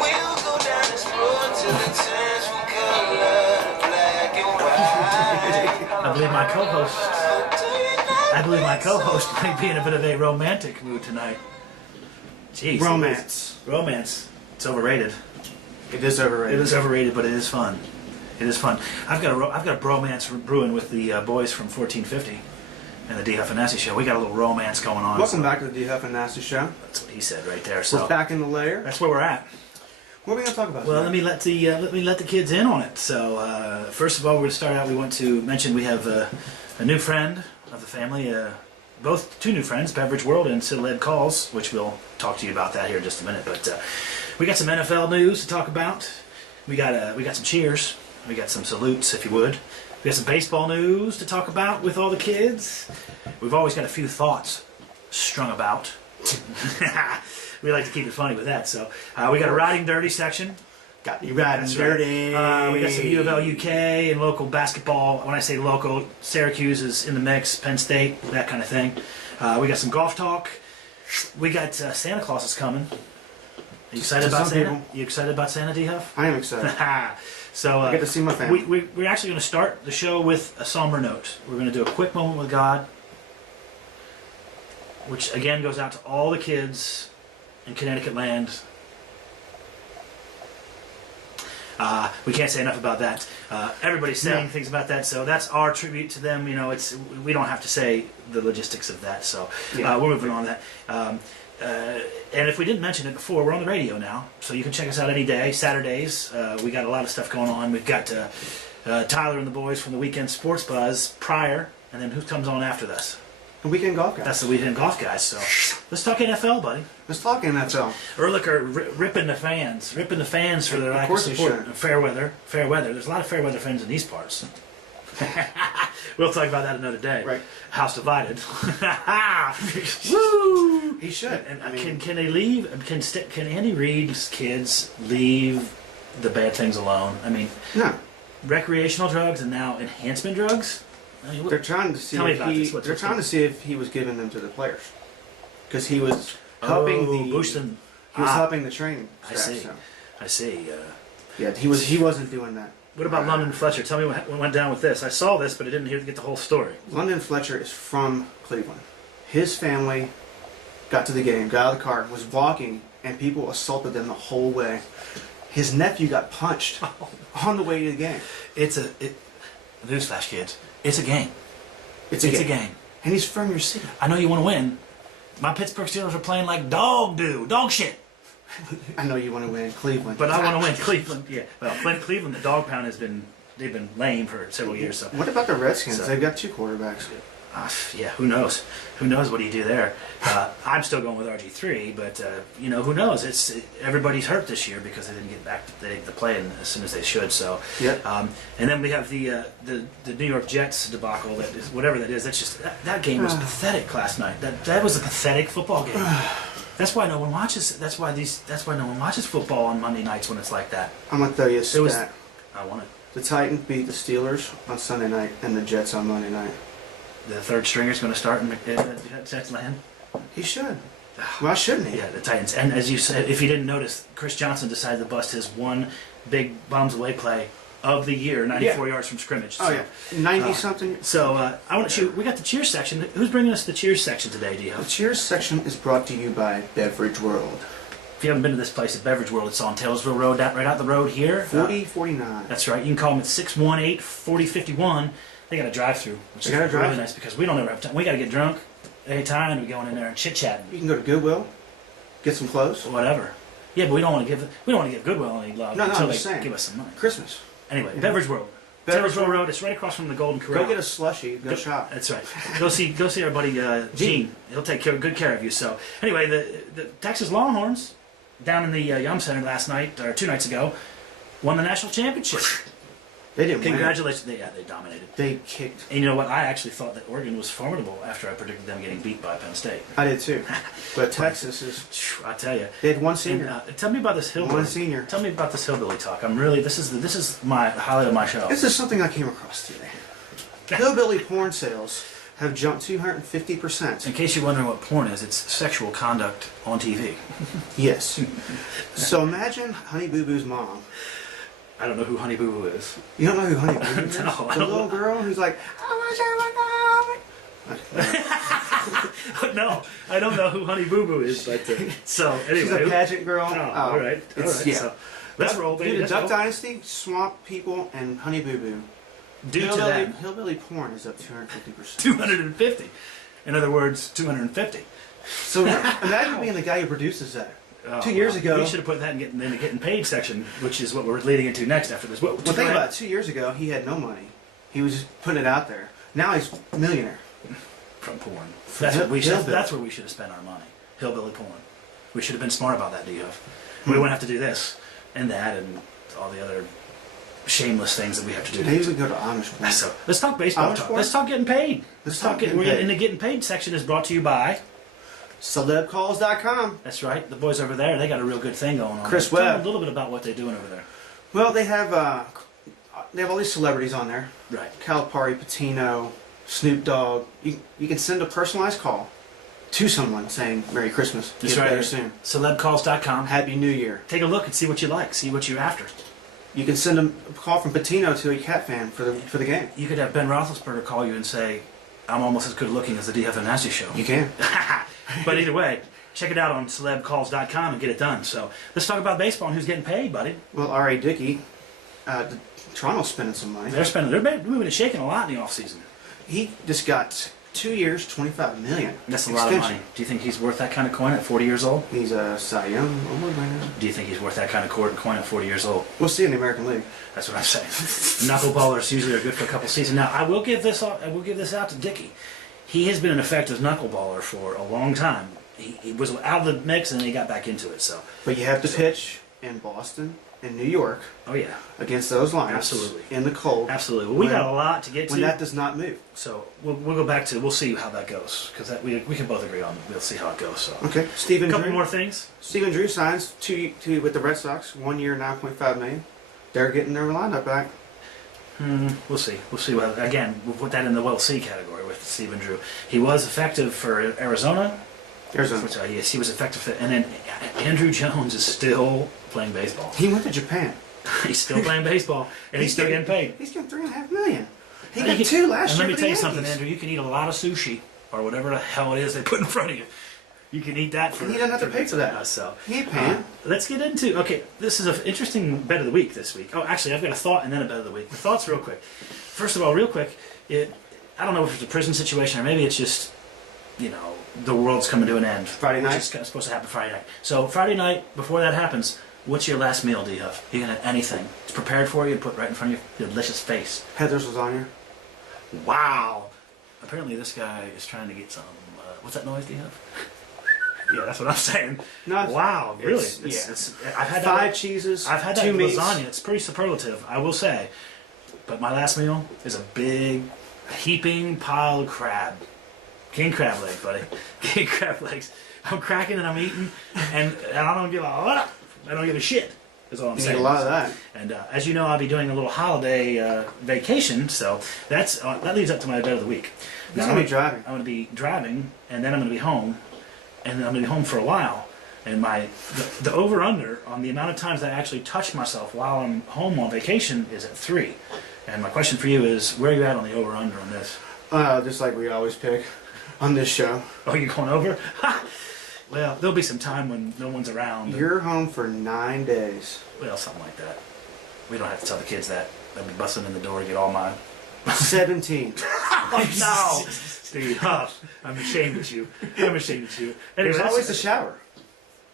We'll go down this road till the turns from color to black and white. I believe my co-host might be in a bit of a romantic mood tonight. Jeez. Romance. It's overrated. It is overrated. It is overrated, but it is fun. It is fun. I've got a bromance brewing with the boys from 1450 and the Duff and Nasty Show. We got a little romance going on. Welcome back to the Duff and Nasty Show. That's what he said right there. So we're back in the lair. That's where we're at. What are we going to talk about? Well, today? let me let the kids in on it. So first of all, we're going to start out. We want to mention we have a new friend of the family. Two new friends, Beverage World and Civil Ed Calls, which we'll talk to you about that here in just a minute. But we got some NFL news to talk about. We got some cheers. We got some salutes, if you would. We got some baseball news to talk about with all the kids. We've always got a few thoughts strung about. We like to keep it funny with that. So we got a riding dirty section. Got you riding dirty. Right. We got some U of L UK and local basketball. When I say local, Syracuse is in the mix, Penn State, that kind of thing. We got some golf talk. We got Santa Claus is coming. Are you excited about Santa? People. You excited about Santa, D-Huff? I am excited. So I get to see my family. We're actually going to start the show with a somber note. We're going to do a quick moment with God, which again goes out to all the kids in Connecticut land. We can't say enough about that. Everybody's saying things about that, so that's our tribute to them. You know, we don't have to say the logistics of that, so we're moving on to that. And if we didn't mention it before, we're on the radio now, so you can check us out any day. Saturdays, we got a lot of stuff going on. We've got Tyler and the boys from the Weekend Sports Buzz prior, and then who comes on after this? The Weekend Golf Guys. That's the Weekend Golf Guys. So let's talk NFL, buddy. Let's talk NFL. Ehrlicher ripping the fans for their lack of support. Fair weather. There's a lot of fair weather fans in these parts. We'll talk about that another day. Right. House divided. Woo! He should. And can they leave? Can Andy Reid's kids leave the bad things alone? I mean, no. Recreational drugs and now enhancement drugs. I mean, they're trying to see if he was giving them to the players because he was helping boosting. He was helping the training staff. I see. Yeah, he wasn't doing that. What about London Fletcher? Tell me what went down with this. I saw this, but I didn't get the whole story. London Fletcher is from Cleveland. His family got to the game, got out of the car, was walking, and people assaulted them the whole way. His nephew got punched on the way to the game. Newsflash, kids. It's a game. It's a game. And he's from your city. I know you want to win. My Pittsburgh Steelers are playing like dog shit. I know you want to win Cleveland. But I want to win Cleveland. Yeah. Well, Cleveland, the dog pound they've been lame for several years. So. What about the Redskins? They've got two quarterbacks. Yeah, who knows? Who knows what do you do there? I'm still going with RG3, but who knows? Everybody's hurt this year because they didn't get back to playing as soon as they should. So, yeah. And then we have the New York Jets debacle. That is whatever that is. That's just that game was pathetic last night. That was a pathetic football game. That's why no one watches. That's why no one watches football on Monday nights when it's like that. I'm gonna tell you a stat. I want it. The Titans beat the Steelers on Sunday night and the Jets on Monday night. The third stringer's going to start in Jets land? He should. Why shouldn't he? Yeah, the Titans. And as you said, if you didn't notice, Chris Johnson decided to bust his one big bombs away play of the year, 94 yards from scrimmage. Oh, yeah. 90-something. So I want to shoot. We got the cheers section. Who's bringing us the cheers section today, Dio? The cheers section is brought to you by Beverage World. If you haven't been to this place at Beverage World, it's on Taylorsville Road, right out the road here. 4049. That's right. You can call them at 618-4051. They got a drive-through, which is really nice because we don't ever have time. We got to get drunk any time to be going in there and chit-chatting. You can go to Goodwill, get some clothes. Whatever. Yeah, but we don't want to give Goodwill any love until they give us some money. Christmas. Anyway, Beverage World. Taylorsville Road. It's right across from the Golden Corral. Go get a slushie. Go shop. That's right. Go see our buddy Gene. He'll take good care of you. So anyway, the Texas Longhorns down in the Yum Center last night or 2 nights ago won the national championship. They didn't Congratulations. They dominated. They kicked. And you know what? I actually thought that Oregon was formidable after I predicted them getting beat by Penn State. I did too. But Texas is... I tell you. They had one senior. And, tell me about this hillbilly. One senior. Tell me about this hillbilly talk. This is my highlight of my show. This is something I came across today. Hillbilly porn sales have jumped 250%. In case you're wondering what porn is, it's sexual conduct on TV. Yes. So imagine Honey Boo Boo's mom. I don't know who Honey Boo Boo is. You don't know who Honey Boo Boo is? No, I The don't little girl who's like, No, I don't know who Honey Boo Boo is, but so anyway. she's a pageant girl. Oh, all right. Yeah. So, let's roll, baby. Dude, the Let's Duck roll. Dynasty, Swamp People, and Honey Boo Boo. Due to that, Hillbilly porn is up 250%. 250. In other words, 250. So imagine being the guy who produces that. Oh, 2 years wow. ago. We should have put that in the getting paid section, which is what we're leading into next after this. Well, think about it. 2 years ago, he had no money. He was just putting it out there. Now he's a millionaire. From porn. That's what we should. That's where we should have spent our money. Hillbilly porn. We should have been smart about that, D.F. We wouldn't have to do this and that and all the other shameless things that we have to do. Maybe we go to Amish porn. So let's talk baseball. Amish Talk. porn? Let's talk getting paid. Let's talk getting we're paid. in the getting paid section is brought to you by. Celebcalls.com. That's right. The boys over there, they got a real good thing going on. Chris Tell them Webb. a little bit about what they're doing over there. Well, they have all these celebrities on there. Right. Calipari, Patino, Snoop Dogg. You can send a personalized call to someone saying Merry Christmas. That's Get right. better soon. Celebcalls.com. Happy New Year. Take a look and see what you like. See what you're after. You can send a call from Patino to a Cat fan for the game. You could have Ben Roethlisberger call you and say, "I'm almost as good looking as the Dhuff and Nasty Show." You can. But either way, check it out on celebcalls.com and get it done. So let's talk about baseball and who's getting paid, buddy. Well, R.A. Dickey, Toronto's spending some money. They're moving and shaking a lot in the offseason. He just got 2 years, $25 million. That's a lot of money. Do you think he's worth that kind of coin at 40 years old? He's a Cy Young award winner. Do you think he's worth that kind of coin at 40 years old? We'll see in the American League. That's what I'm saying. Knuckleballers usually are good for a couple seasons. Now, I will give this out to Dickey. He has been an effective knuckleballer for a long time. He was out of the mix and then he got back into it. So, But you have to pitch in Boston and New York oh yeah, against those lineups. Absolutely. In the cold. absolutely. Well, we got a lot to get to. When that does not move. So we'll go back to. We'll see how that goes because we can both agree on. We'll see how it goes. So Okay. Stephen a couple Drew. more things. Stephen Drew signs two with the Red Sox. 1 year, $9.5 million. They're getting their lineup back. We'll see. We'll see. Well, again, we'll put that in the we'll see category with Stephen Drew. He was effective for Arizona. Arizona. Which, yes, he was effective for. And then Andrew Jones is still playing baseball. He went to Japan. He's still playing baseball, and he's still getting paid. He's getting $3.5 million. He And got you can- two last and year. let me for tell you the something, Yankees. Andrew. You can eat a lot of sushi or whatever the hell it is they put in front of you. You can eat that for. And he doesn't have to pay for that. So He ain't paying. let's get into. Okay, this is an interesting bet of the week this week. Oh, actually, I've got a thought and then a bet of the week. The thoughts, real quick. First of all, real quick. I don't know if it's a prison situation or maybe it's just, the world's coming to an end. Friday night? Which is supposed to happen Friday night. So Friday night, before that happens, what's your last meal, D-Huff? You gonna have anything? It's prepared for you and put right in front of your delicious face. Heather's lasagna. Wow. Apparently this guy is trying to get some, what's that noise, D-Huff? Yeah, that's what I'm saying. No, it's- wow, really? it's- I've had 5 cheeses. I've had that 2 with meats. lasagna. It's pretty superlative, I will say. But my last meal is a big, heaping pile of crab. King crab legs, buddy. King crab legs. I'm cracking and I'm eating, and I don't give a shit. Is all I'm You saying. need a lot of that. And as you know, I'll be doing a little holiday vacation, so that leads up to my bet of the week. He's going to be driving. I'm going to be driving, and then I'm going to be home, and then I'm going to be home for a while. And the over under on the amount of times I actually touch myself while I'm home on vacation is at 3. And my question for you is, where are you at on the over under on this? Just like we always pick on this show. Oh, you're going over? Well, there'll be some time when no one's around. You're home for 9 days. Well, something like that. We don't have to tell the kids that. They'll be busting in the door to get all my. 17. Oh no, Steve! I'm ashamed of you. I'm ashamed of you. Anyway, There's always the shower.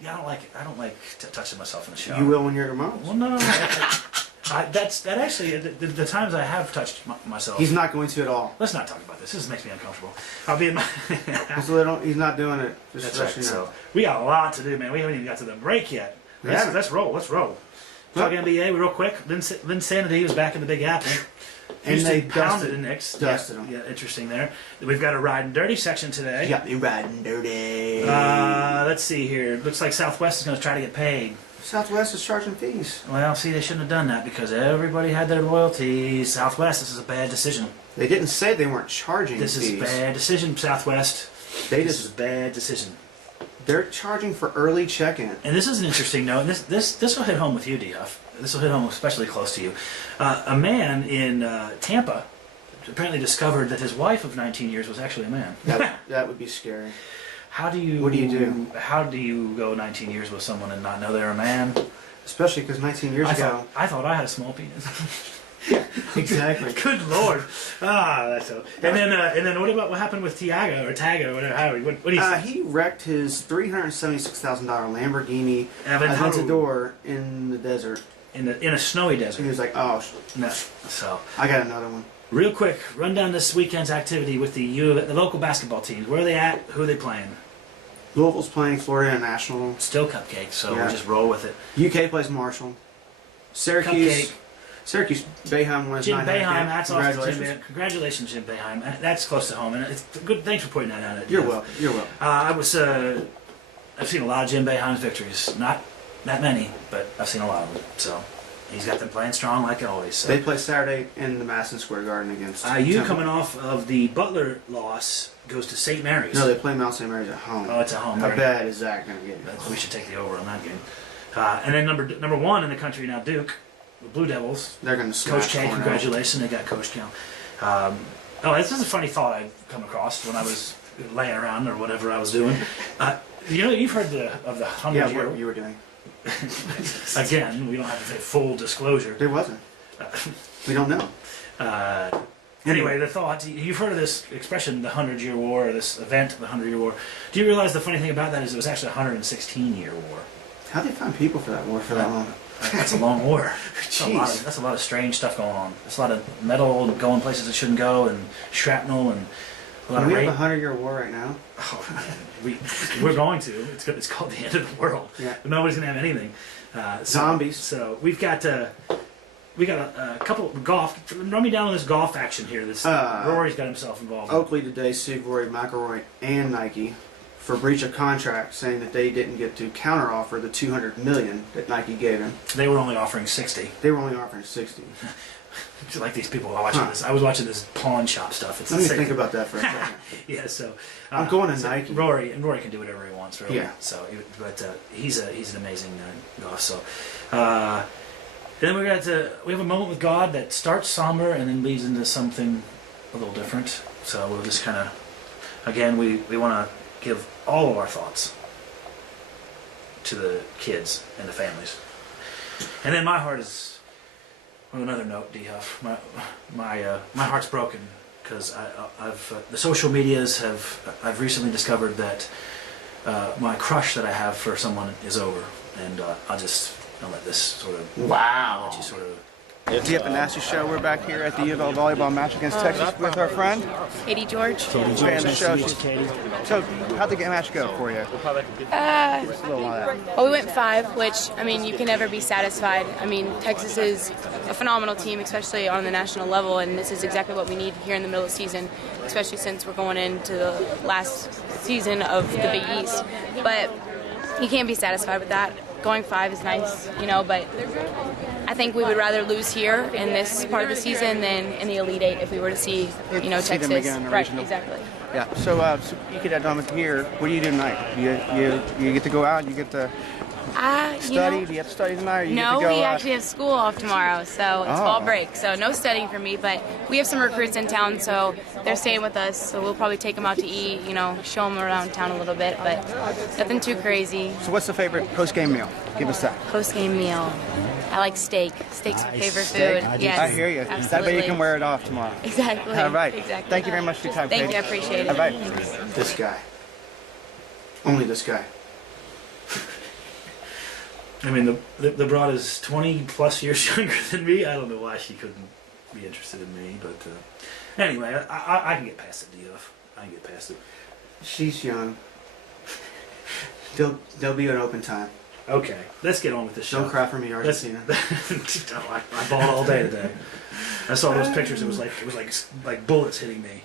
Yeah, I don't like it. I don't like touching myself in the shower. You will when you're at your mom's. Well, no. That actually the times I have touched myself. He's not going to at all. Let's not talk about this. This makes me uncomfortable. I'll be in my. He's not doing it. Just That's to right. let you know. So we got a lot to do, man. We haven't even got to the break yet. We haven't. Let's roll. Let's roll. Talk NBA real quick. Lynn Sanity was back in the Big Apple. And they pounded the Knicks. dusted them. Yeah, interesting there. We've got a ride and dirty section today. You got me riding dirty. Let's see here. Looks like Southwest is going to try to get paid. Southwest is charging fees. Well, see, they shouldn't have done that because everybody had their loyalties. Southwest, this is a bad decision. They didn't say they weren't charging This fees. is a bad decision, Southwest. They This just is a bad decision. they're charging for early check-in. And this is an interesting note. This will hit home with you, D-Huff. This will hit home especially close to you. A man in Tampa apparently discovered that his wife of 19 years was actually a man. That would be scary. How do you? What do you do? How do you go 19 years with someone and not know they're a man? Especially because 19 years ago. I thought I had a small penis. Exactly. Good lord. That's so. And then what happened with Tiago or Tago or whatever? What do you say? He wrecked his $376,000 Lamborghini Aventador. Aventador in the desert. In a snowy And desert. he was like, "Oh, No. So I got another one." real quick, run down this weekend's activity with the local basketball teams. Where are they at? Who are they playing? Louisville's playing Florida International. Still cupcakes, so Yeah. we'll just roll with it. UK plays Marshall. Syracuse. Cupcake. Syracuse. Boeheim wins Jim 900. Boeheim, hats off to Congratulations. Jim. Congratulations, Jim Boeheim. That's close to home, and it's good. Thanks for pointing that out. You're welcome. You're welcome. I've seen a lot of Jim Boeheim's victories. Not that many, but I've seen a lot of them. So he's got them playing strong like always. So. They play Saturday in the Madison Square Garden against. You Temple. coming off of the Butler loss goes to St. Mary's. No, they play Mount St. Mary's at home. Oh, it's at home. How Right? bad is that going to get? We should take the over on that game. And then number one in the country now, Duke, the Blue Devils. They're going to smash Coach K, Cornell. congratulations, they got Coach K. This is a funny thought I've come across when I was laying around or whatever I was doing. You've heard of the 100 Yeah, year. what you were doing. Again, we don't have to say full disclosure. There wasn't. We don't know. Anyway, the thought, you've heard of this expression, the 100-year war, or this event, the 100-year war. Do you realize the funny thing about that is it was actually a 116-year war? How'd they find people for that war for that long? That's a long war. Jeez. That's a lot of strange stuff going on. There's a lot of metal going places it shouldn't go, and shrapnel, and a lot We of have rape. a 100-year war right now. We're going to. It's called the end of the world. Yeah. Nobody's gonna have anything. Zombies. So we've got a couple of golf. Run me down on this golf action here. This Rory's got himself involved. Oakley today sued Rory McIlroy and Nike for breach of contract, saying that they didn't get to counteroffer the $200 million that Nike gave him. They were only offering 60. They were only offering 60. Like these people are watching this. I was watching this pawn shop stuff. It's Let me insane. think about that for a second. Yeah, so I'm going to so Nike. Rory can do whatever he wants, really. Yeah. So, but he's an amazing golf. So, then we have a moment with God that starts somber and then leads into something a little different. So we'll just kind of, again, we want to give all of our thoughts to the kids and the families. And then my heart is, on another note, D-Huff, my heart's broken because the social medias I've recently discovered that my crush that I have for someone is over, and I'll let this sort of let you sort of. Dhuff and Nasty Show. We're back here at the U of L volleyball match against Texas with our friend. Katie George. Fan the show. So, how'd the match go for you? Well, we went 5, which, I mean, you can never be satisfied. I mean, Texas is a phenomenal team, especially on the national level, and this is exactly what we need here in the middle of the season, especially since we're going into the last season of the Big East. But you can't be satisfied with that. Going 5 is nice, but I think we would rather lose here in this part of the season than in the Elite Eight if we were to see, See them Texas. again in the Right, regional. exactly. Yeah. So you get that done here. What do you do tonight? You get to go out. You get to study. Do you have to study tonight? Or you No, get to go, we actually have school off tomorrow, so it's fall break. So no studying for me, but we have some recruits in town, so they're staying with us. So we'll probably take them out to eat, show them around town a little bit, but nothing too crazy. So what's the favorite post-game meal? Give us that. Post-game meal. I like steak. Steak's my favorite food. Yes, I hear you. Absolutely. That way you can wear it off tomorrow. Exactly. All right. Exactly. Thank you very much for your time, Thank Katie. you. I appreciate it. All right. Thanks. This guy. Only this guy. I mean, the broad is 20 plus years younger than me. I don't know why she couldn't be interested in me, but anyway, I can get past it, D.F. I can get past it. She's young. There'll be an open time. Okay, let's get on with the show. Don't cry for me, Let's- Argentina. I bawled all day today. I saw those pictures. It was like bullets hitting me.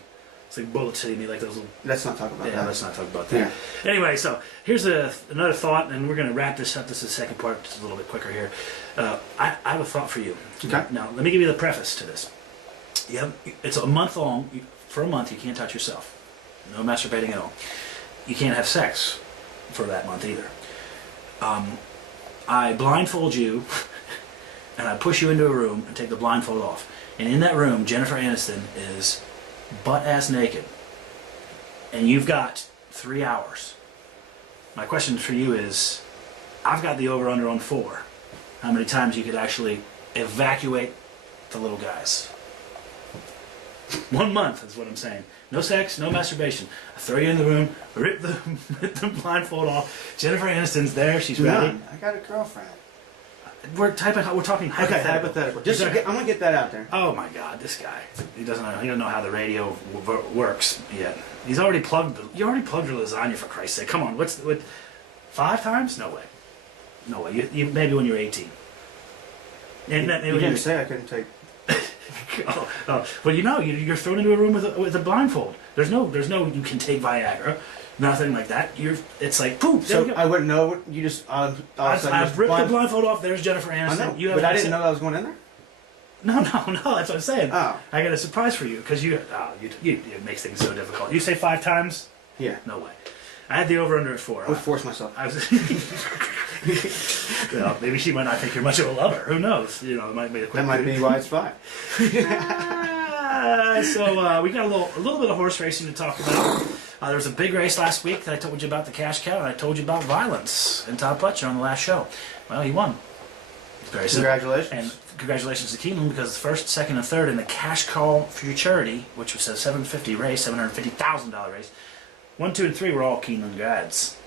It's like bullets hitting me like those little... Let's not talk about Yeah, that. let's not talk about that. Anyway, so here's another thought, and we're going to wrap this up. This is the second part, just a little bit quicker here. I have a thought for you. Okay. Now, let me give you the preface to this. It's a month long. For a month, you can't touch yourself. No masturbating at all. You can't have sex for that month either. I blindfold you, and I push you into a room and take the blindfold off. And in that room, Jennifer Aniston is butt-ass naked. And you've got 3 hours. My question for you is, I've got the over-under on 4. How many times you could actually evacuate the little guys? 1 month is what I'm saying. No sex, no masturbation. I throw you in the room, rip the blindfold off. Jennifer Aniston's there, she's ready. None. I got a girlfriend. We're talking hypothetical. Okay, hypothetical. I'm gonna get that out there. Oh my God, this guy. He doesn't know how the radio works yet. You already plugged your lasagna, for Christ's sake. Come on, what 5 times? No way. No way. You maybe when you're 18. And that, You didn't say I couldn't take. Well, you're thrown into a room with a blindfold. There's no you can take Viagra, nothing like that. It's like poof. So I wouldn't know. What you just. I've ripped the blindfold off. There's Jennifer Aniston. I know, but I didn't know I was going in there. No. That's what I'm saying. Oh. I got a surprise for you because it makes things so difficult. You say 5 times? Yeah. No way. I had the over under at 4. I would force myself. Well, maybe she might not think you're much of a lover. Who knows? It might be a quick. That might be why it's 5. So we got a little bit of horse racing to talk about. There was a big race last week that I told you about, the Cash Cow, and I told you about violence and Todd Pletcher on the last show. Well, he won. Very simple. Congratulations. And congratulations to Keeneland because first, second, and third in the Cash Call for Your Charity, which was a $750,000 race. 1, 2, and 3 were all Keeneland grads.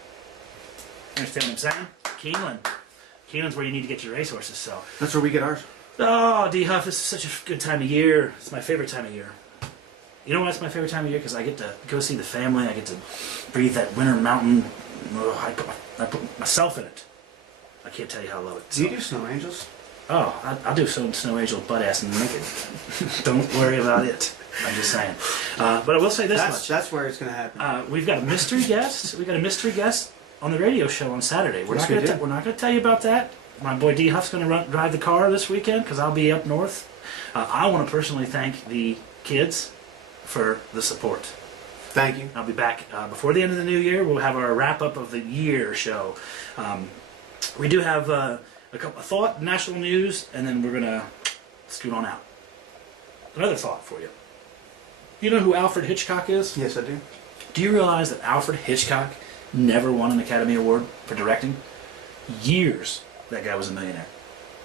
You understand what I'm saying? Keeneland's where you need to get your racehorses. So That's where we get ours. Oh, D Huff, this is such a good time of year. It's my favorite time of year. You know why it's my favorite time of year? Because I get to go see the family. I get to breathe that winter mountain. I put myself in it. I can't tell you how I love it. Do you do snow angels? Oh, I'll do snow angel butt ass and naked. Don't worry about it. I'm just saying. But I will say this much. That's where it's going to happen. We've got a mystery guest. We got a mystery guest on the radio show on Saturday. We're not going to tell you about that. My boy D Huff's going to drive the car this weekend because I'll be up north. I want to personally thank the kids for the support. Thank you. I'll be back before the end of the new year. We'll have our wrap up of the year show. We do have a thought, national news, and then we're going to scoot on out. Another thought for you. You know who Alfred Hitchcock is? Yes, I do. Do you realize that Alfred Hitchcock never won an Academy Award for directing? Years that guy was a millionaire.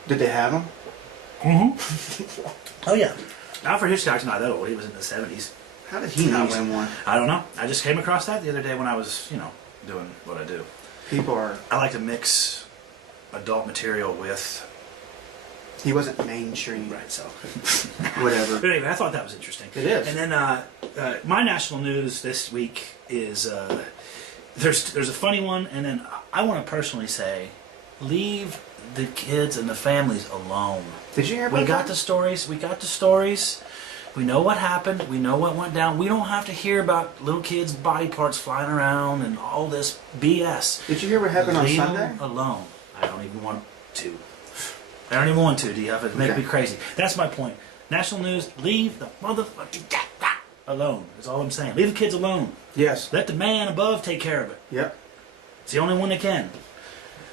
Did they have them? Mm-hmm. Oh, yeah. Alfred Hitchcock's not that old. He was in the 70s. How did he not win one? I don't know. I just came across that the other day when I was, doing what I do. People are... I like to mix adult material with... He wasn't mainstream. Right, so... Whatever. But anyway, I thought that was interesting. It is. And then my national news this week is... There's a funny one, and then I want to personally say, leave the kids and the families alone. Did you hear about We got that? the stories. We know what happened. We know what went down. We don't have to hear about little kids' body parts flying around and all this BS. Did you hear what happened on Leave Sunday? them alone. I don't even want to. I don't even want to, DF. It makes me crazy. That's my point. National news, leave the motherfucking alone. That's all I'm saying. Leave the kids alone. Yes. Let the man above take care of it. Yep. It's the only one that can.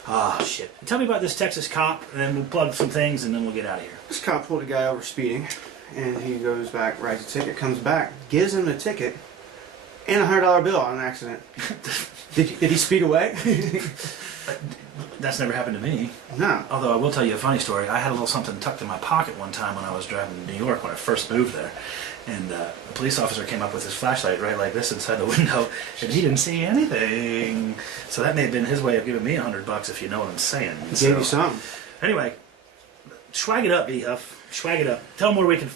Ah, shit. Tell me about this Texas cop, and then we'll plug some things, and then we'll get out of here. This cop pulled a guy over speeding, and he goes back, writes a ticket, comes back, gives him the ticket, and a $100 bill on an accident. Did he speed away? That's never happened to me. No. Although I will tell you a funny story. I had a little something tucked in my pocket one time when I was driving to New York when I first moved there. And a police officer came up with his flashlight right like this inside the window, and he didn't see anything. So that may have been his way of giving me $100, if you know what I'm saying. He gave you some. Anyway, swag it up, B-Huff. Swag it up. Tell them where they can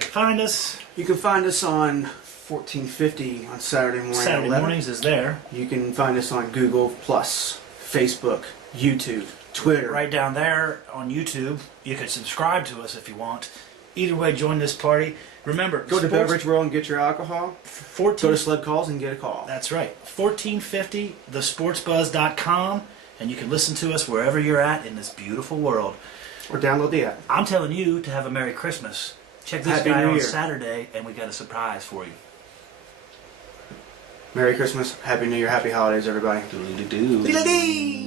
find us. You can find us on 1450 on Saturday morning. Saturday 11. mornings is there. You can find us on Google+, Facebook, YouTube, Twitter. Right down there on YouTube. You can subscribe to us if you want. Either way, join this party. Remember, Go to sports- Beverage World and get your alcohol. 14. Go to Sled Calls and get a call. That's right. 1450 thesportsbuzz.com, and you can listen to us wherever you're at in this beautiful world. Or download the app. I'm telling you to have a Merry Christmas. Check this Happy guy New on Year. Saturday, and we got a surprise for you. Merry Christmas, Happy New Year, Happy Holidays, everybody. Doodly-doo. Doodly-dee.